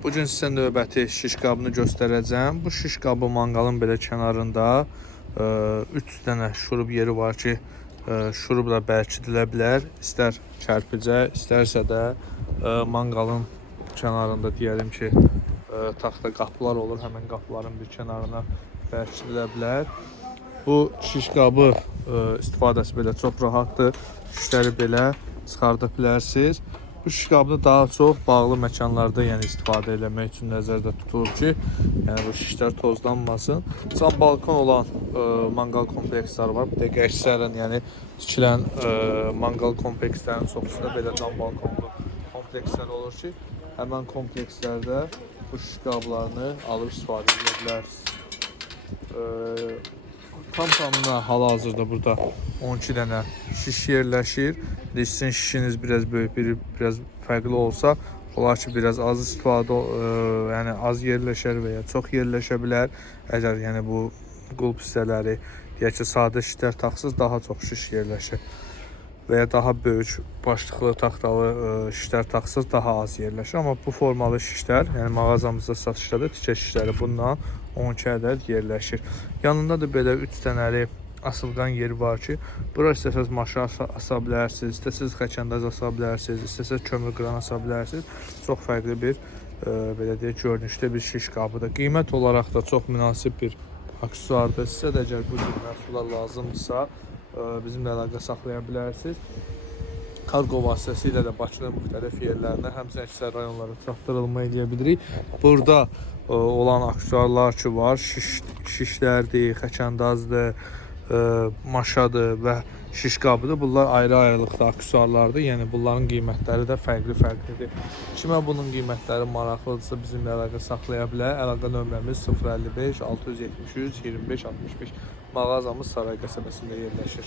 Bugün sizə növbəti şiş qabını göstərəcəm. Bu şiş qabı manqalın belə kənarında 3 dənə şurub yeri var ki, şurubla bərkidilə bilər. İstər kərpicə, istərsə də manqalın kənarında deyəlim ki, taxta qapılar olur. Həmin qapıların bir kənarına bərkidilə bilər. Bu şiş qabı istifadəsi belə çox rahatdır. Şişləri belə çıxarda bilərsiniz. Bu şiş qabını daha çox bağlı məkanlarda istifadə etmək üçün nəzərdə tutulur ki, bu şişlər tozlanmasın. Cam balkon olan manqal kompleksləri var. Bir də əksərən tikilən manqal komplekslərinin çoxusunda belə cam balkonlu komplekslər olur ki, həmin komplekslərdə bu şiş qablarını alıb istifadə edə bilərsiniz. Tam-tamına hal-hazırda burada 12 dənə şiş yerləşir. Sizin şişiniz biraz böyük, biraz fərqli olsa, olar ki, biraz az istifadə, az yerləşər və ya çox yerləşə bilər. Əgər bu qulp hissələri, deyək ki, sadə şişlər taxsız, daha çox şiş yerləşir. Və ya daha böyük başlıqlı taxtalı şişlər taxsız, daha az yerləşir. Amma bu formalı şişlər, mağazamızda satışda da tikə şişləri bundan 12 ədəd yerləşir. Yanında da belə 3 dənəli asılqan yeri var ki, bura istəsəz maşa asa bilərsiniz, istəsəz xəkəndaz asa bilərsiniz, istəsəz kömür qıran asa bilərsiniz. Çox fərqli bir, belə deyək, görünüşdə bir şiş qabıdır. Qiymət olaraq da çox münasib bir aksesuardır. Sizə də əgər bu cür məhsullar lazımdırsa, bizimlə əlaqə saxlaya bilərsiniz. Kargo vasitəsilə də Bakının müxtəlif yerlərinə, həmçinin əksər rayonlara çatdırılma edə bilirik. Burada olan aksesuarlar ki var, şişlərdir, xəkəndazdır, maşadır və şiş qabıdır. Bunlar ayrı-ayrılıqda aksesuarlardır. Yəni bunların qiymətləri də fərqli-fərqlidir. Kimə bunun qiymətləri maraqlıdırsa bizimlə əlaqə saxlaya bilər. Əlaqə nömrəmiz 055 673 25 65. Mağazamız Saray qəsəbəsində yerləşir.